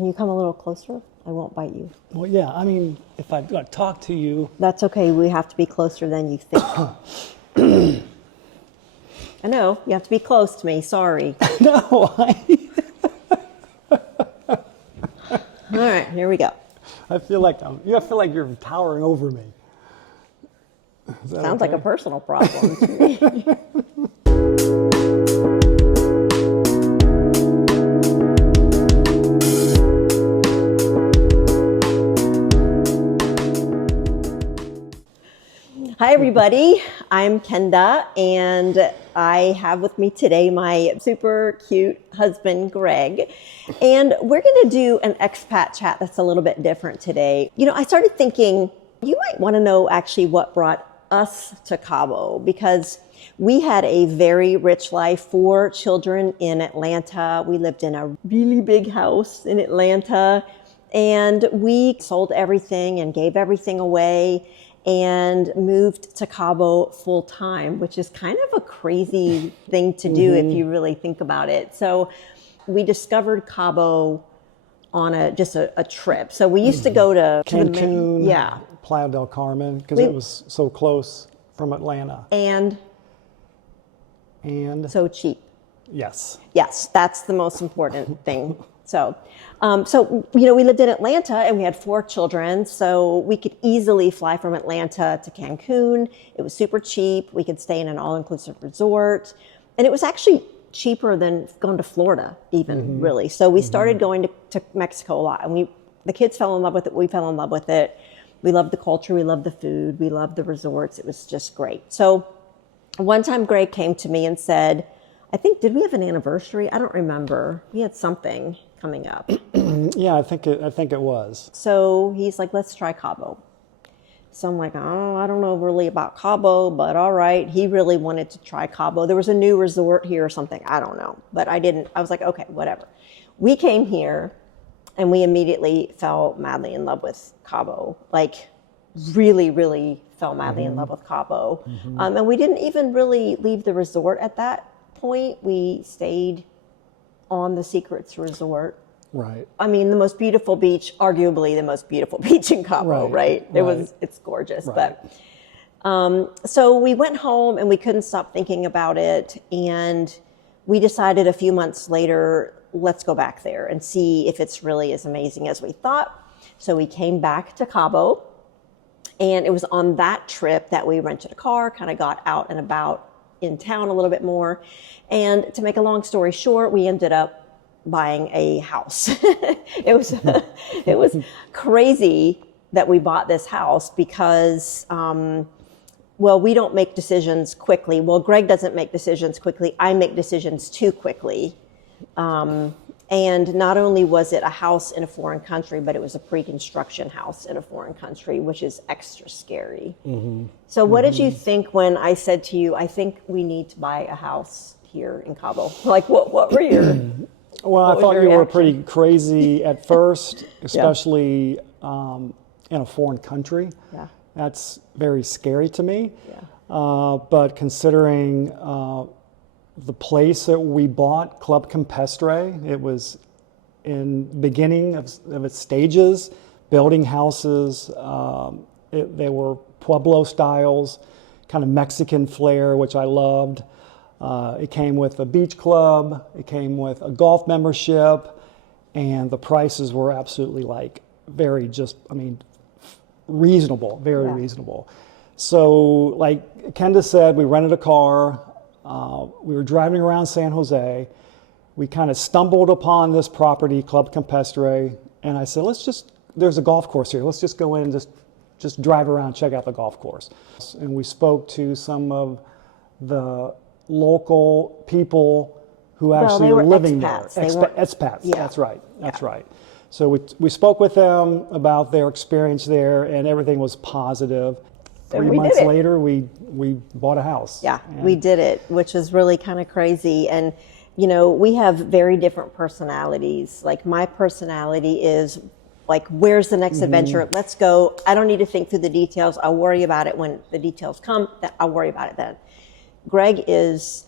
Can you come a little closer? I won't bite you. Well, yeah, I mean, if I talk to you. That's okay. We have to be closer than you think. I know. You have to be close to me. Sorry. No, All right, here we go. I feel like you're towering over me. Sounds like a personal problem to me. Hi, everybody. I'm Kenda, and I have with me today my super cute husband, Greg. And we're going to do an expat chat that's a little bit different today. You know, I started thinking, you might want to know actually what brought us to Cabo, because we had a very rich life, 4 children in Atlanta. We lived in a really big house in Atlanta, and we sold everything and gave everything away and moved to Cabo full time, which is kind of a crazy thing to do if you really think about it. So we discovered Cabo on just a trip. So we used to go to Cancun, yeah, Playa del Carmen, because it was so close from Atlanta. And so cheap. Yes. Yes, that's the most important thing. So you know, we lived in Atlanta and we had 4 children, so we could easily fly from Atlanta to Cancun. It was super cheap. We could stay in an all-inclusive resort, and it was actually cheaper than going to Florida, even really. So we started going to Mexico a lot, and the kids fell in love with it. We fell in love with it. We loved the culture. We loved the food. We loved the resorts. It was just great. So one time, Greg came to me and said, I think, did we have an anniversary? I don't remember. We had something coming up. Yeah, I think it was. So he's like, let's try Cabo. So I'm like, oh, I don't know really about Cabo, but all right. He really wanted to try Cabo. There was a new resort here or something. I don't know. But I was like, okay, whatever. We came here and we immediately fell madly in love with Cabo. Like really, really fell madly in love with Cabo. And we didn't even really leave the resort at that point. We stayed on the Secrets Resort. Right. I mean, the most beautiful beach, arguably the most beautiful beach in Cabo, right? It's gorgeous. Right. But so we went home and we couldn't stop thinking about it. And we decided a few months later, let's go back there and see if it's really as amazing as we thought. So we came back to Cabo, and it was on that trip that we rented a car, kind of got out and about in town a little bit more. And to make a long story short, we ended up buying a house. It was crazy that we bought this house because, well, we don't make decisions quickly. Well, Greg doesn't make decisions quickly. I make decisions too quickly. And not only was it a house in a foreign country, but it was a pre-construction house in a foreign country, which is extra scary. So what did you think when I said to you, I think we need to buy a house here in Cabo? Like, what were your... Well, I thought you were pretty crazy at first, especially in a foreign country. Yeah. That's very scary to me. Yeah. But considering the place that we bought, Club Campestre, it was in the beginning of its stages, building houses. They were Pueblo styles, kind of Mexican flair, which I loved. It came with a beach club, it came with a golf membership, and the prices were absolutely reasonable, very reasonable. So like Kenda said, we rented a car. We were driving around San Jose. We kind of stumbled upon this property, Club Campestre, and I said, there's a golf course here. Let's just go in and just drive around, check out the golf course. And we spoke to some of the local people who actually were living expats. there. Expats, Yeah. That's right, that's right. So we spoke with them about their experience there, and everything was positive. 3 months later, we bought a house. Yeah, we did it, which is really kind of crazy. And, you know, we have very different personalities. Like my personality is like, where's the next adventure? Let's go. I don't need to think through the details. I'll worry about it when the details come. I'll worry about it then. Greg is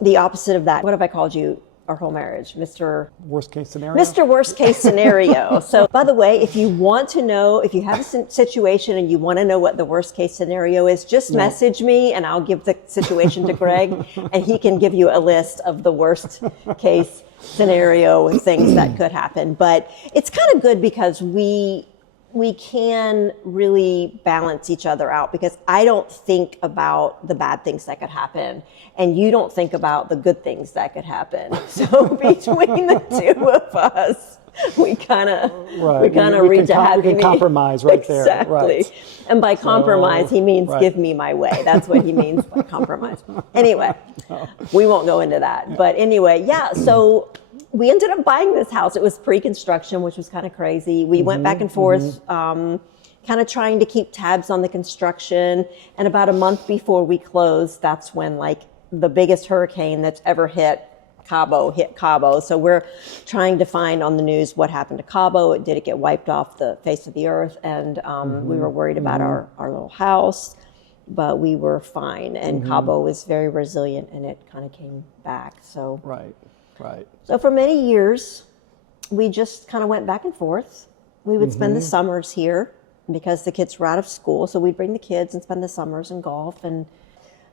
the opposite of that. What have I called you? our whole marriage, Mr. Worst case scenario? Mr. Worst Case Scenario. So, by the way, if you want to know, if you have a situation and you want to know what the worst case scenario is, just message me and I'll give the situation to Greg and he can give you a list of the worst case scenario and things that could happen. But it's kind of good because we can really balance each other out, because I don't think about the bad things that could happen and you don't think about the good things that could happen. So between the two of us, we kind of reach a happy medium. We can compromise right exactly. there. Right. And by compromise, he means give me my way. That's what he means by compromise. Anyway, we won't go into that. But anyway, so we ended up buying this house. It was pre-construction, which was kind of crazy. We went back and forth, kind of trying to keep tabs on the construction. And about a month before we closed, that's when like the biggest hurricane that's ever hit Cabo. So we're trying to find on the news what happened to Cabo. Did it get wiped off the face of the earth? And we were worried about our little house, but we were fine. And Cabo was very resilient and it kind of came back. So Right. So for many years, we just kind of went back and forth. We would spend the summers here because the kids were out of school. So we'd bring the kids and spend the summers in golf. And,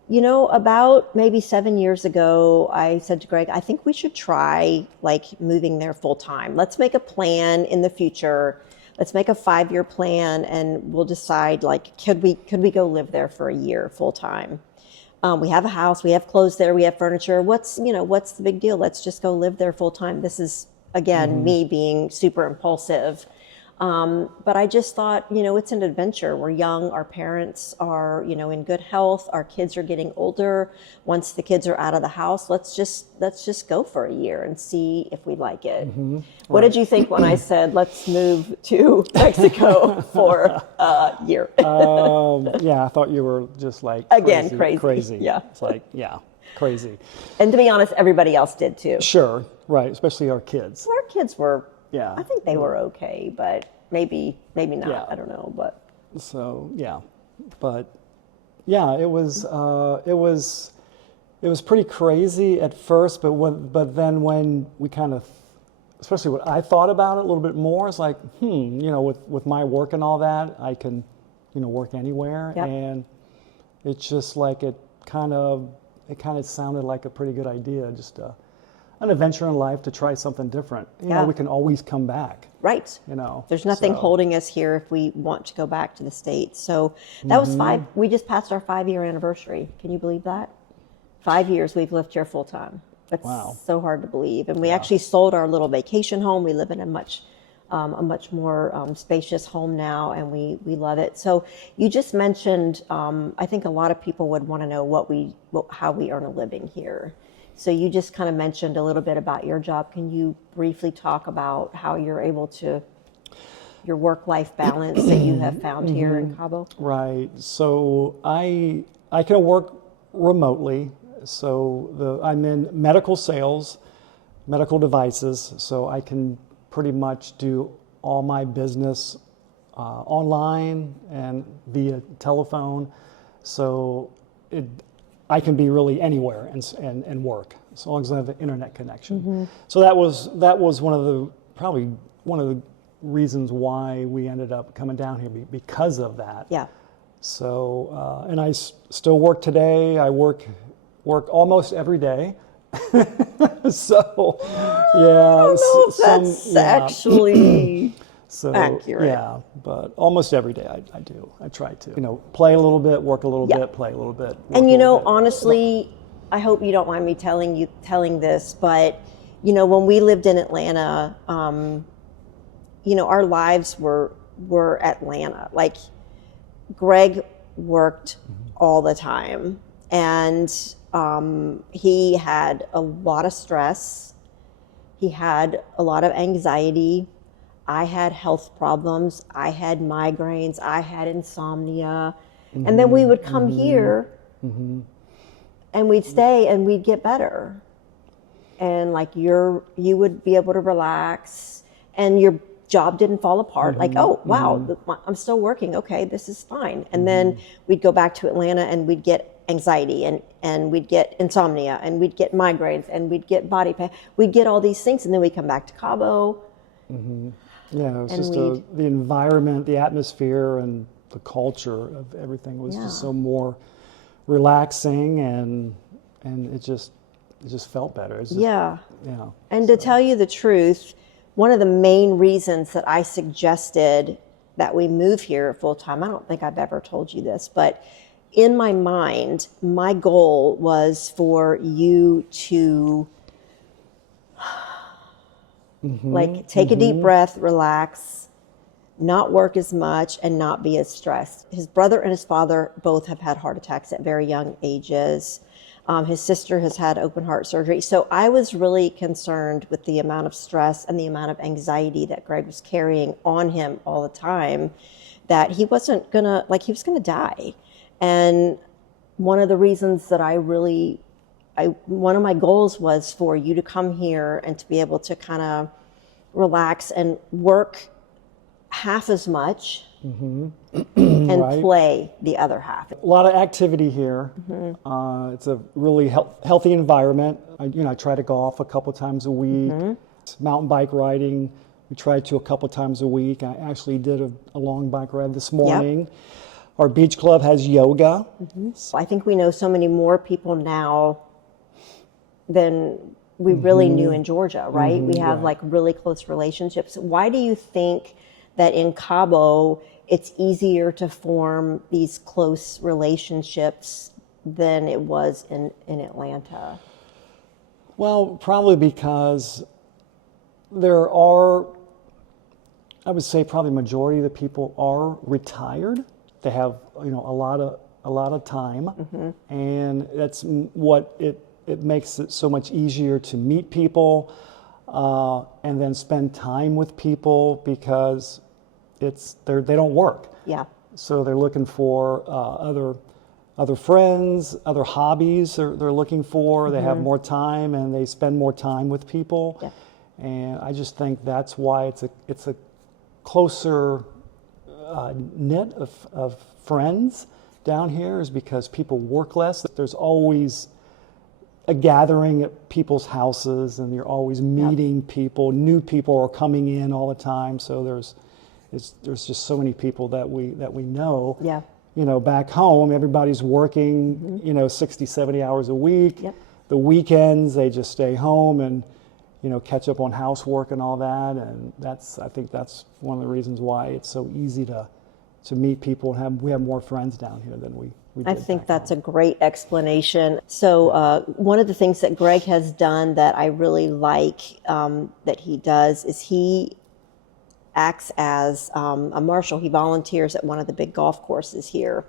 about maybe 7 years ago, I said to Greg, I think we should try like moving there full time. Let's make a plan in the future. Let's make a 5-year plan and we'll decide like, could we go live there for a year full time? We have a house, we have clothes there, we have furniture. What's the big deal? Let's just go live there full time. This is, again, me being super impulsive. But I just thought, it's an adventure. We're young, our parents are, in good health, our kids are getting older. Once the kids are out of the house, let's just go for a year and see if we like it. What did you think when I said, let's move to Mexico for a year? I thought you were just like crazy. Yeah. It's like, crazy. And to be honest, everybody else did too. Sure, right, especially our kids. Our kids were, Yeah. I think they were okay, but maybe not. Yeah. I don't know, but. So it was pretty crazy at first, but then when we kind of, especially what I thought about it a little bit more, it's like, with my work and all that, I can, work anywhere, and it's just like it kind of sounded like a pretty good idea, just an adventure in life to try something different. We can always come back. Right. There's nothing holding us here if we want to go back to the States. So that was we just passed our 5-year anniversary. Can you believe that? 5 years we've lived here full time. That's so hard to believe. And we actually sold our little vacation home. We live in a much more spacious home now, and we love it. So you just mentioned, I think a lot of people would want to know how we earn a living here. So you just kind of mentioned a little bit about your job. Can you briefly talk about how you're able to, your work-life balance that you have found here in Cabo? Right. So I can work remotely. So I'm in medical sales, medical devices. So I can pretty much do all my business online and via telephone. So I can be really anywhere and work as long as I have an internet connection. So that was probably one of the reasons why we ended up coming down here, because of that. Yeah. So and I still work today. I work almost every day. So I don't know if that's actually accurate. Yeah, but almost every day I do. I try to, play a little bit, work a little bit, play a little bit. And honestly, I hope you don't mind me telling this, but when we lived in Atlanta, our lives were Atlanta. Like Greg worked all the time, and he had a lot of stress. He had a lot of anxiety. I had health problems. I had migraines. I had insomnia. And then we would come here and we'd stay and we'd get better. And like you would be able to relax and your job didn't fall apart. Like, oh, wow, I'm still working. Okay, this is fine. And then we'd go back to Atlanta and we'd get anxiety, and we'd get insomnia, and we'd get migraines, and we'd get body pain. We'd get all these things, and then we'd come back to Cabo. Yeah, it was And just the environment, the atmosphere, and the culture of everything was just so more relaxing, and it just felt better. It's just, Yeah. Yeah. And to tell you the truth, one of the main reasons that I suggested that we move here full time, I don't think I've ever told you this, but in my mind, my goal was for you to like take a deep breath, relax, not work as much, and not be as stressed. His brother and his father both have had heart attacks at very young ages. His sister has had open heart surgery. So I was really concerned with the amount of stress and the amount of anxiety that Greg was carrying on him all the time, that he wasn't gonna, like, he was gonna die. And one of the reasons that one of my goals was for you to come here and to be able to kind of relax and work half as much and Right. play the other half. A lot of activity here. It's a really healthy environment. I try to golf a couple times a week. Mountain bike riding, we try to a couple times a week. I actually did a long bike ride this morning. Our beach club has yoga. I think we know so many more people now than we really knew in Georgia, right? We have like really close relationships. Why do you think that in Cabo it's easier to form these close relationships than it was in Atlanta? Well, probably because there are, I would say probably majority of the people are retired. They have, a lot of time, and that's what it makes it so much easier to meet people and then spend time with people, because they don't work. Yeah. So they're looking for other friends, other hobbies they're looking for. They have more time, and they spend more time with people. Yeah. And I just think that's why it's a closer knit of friends down here, is because people work less. There's always a gathering at people's houses, and you're always meeting people. New people are coming in all the time. So there's just so many people that we know. Yeah. Back home, everybody's working, 60, 70 hours a week. Yep. The weekends, they just stay home and, catch up on housework and all that. And I think that's one of the reasons why it's so easy to meet people, and we have more friends down here than we did. I think back that's home. a great explanation. So one of the things that Greg has done that I really like that he does is he acts as a marshal. He volunteers at one of the big golf courses here,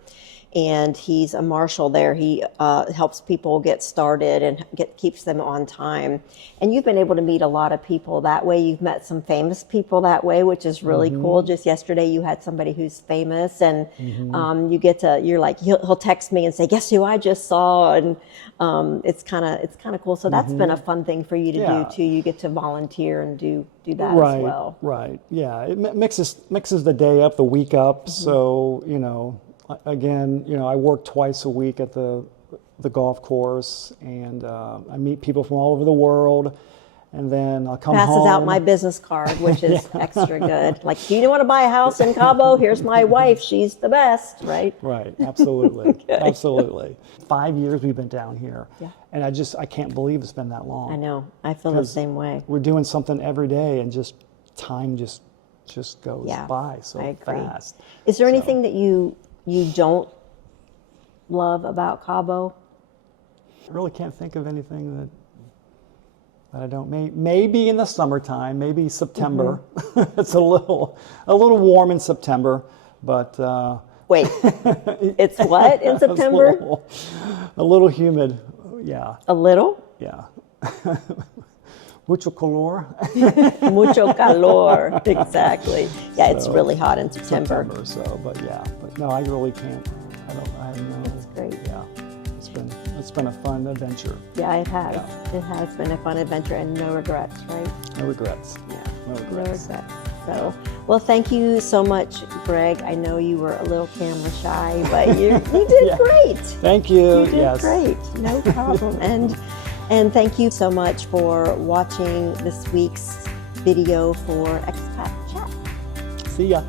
and he's a marshal there. He helps people get started and keeps them on time. And you've been able to meet a lot of people that way. You've met some famous people that way, which is really cool. Just yesterday, you had somebody who's famous, and you're like, he'll text me and say, "Guess who I just saw?" And it's kind of cool. So that's been a fun thing for you to do too. You get to volunteer and do that Right, as well. Right. Yeah. It mixes the day up, the week up. So again, I work twice a week at the golf course, and I meet people from all over the world, and then I'll come Passes home. out my business card, which is extra good. Like, do you want to buy a house in Cabo? Here's my wife. She's the best, right? Right, absolutely, absolutely. 5 years we've been down here, and I can't believe it's been that long. I know. I feel the same way. We're doing something every day, and just time just goes by so I agree. fast. Is there anything that you don't love about Cabo? I really can't think of anything that I don't. Maybe in the summertime, maybe September. It's a little warm in September, but Wait, it's what in September? a little humid. Yeah, A little? yeah. Mucho calor. Mucho calor. Exactly. Yeah, it's really hot in September. But no, I really can't. I have no. That's great. Yeah, it's been a fun adventure. Yeah, it has. Yeah. It has been a fun adventure and no regrets, right? No regrets. Yeah. No No regrets. regrets. So, well, thank you so much, Greg. I know you were a little camera shy, but you did Yeah. great. Thank you. You did great. No problem. And thank you so much for watching this week's video for Expat Chat. See ya.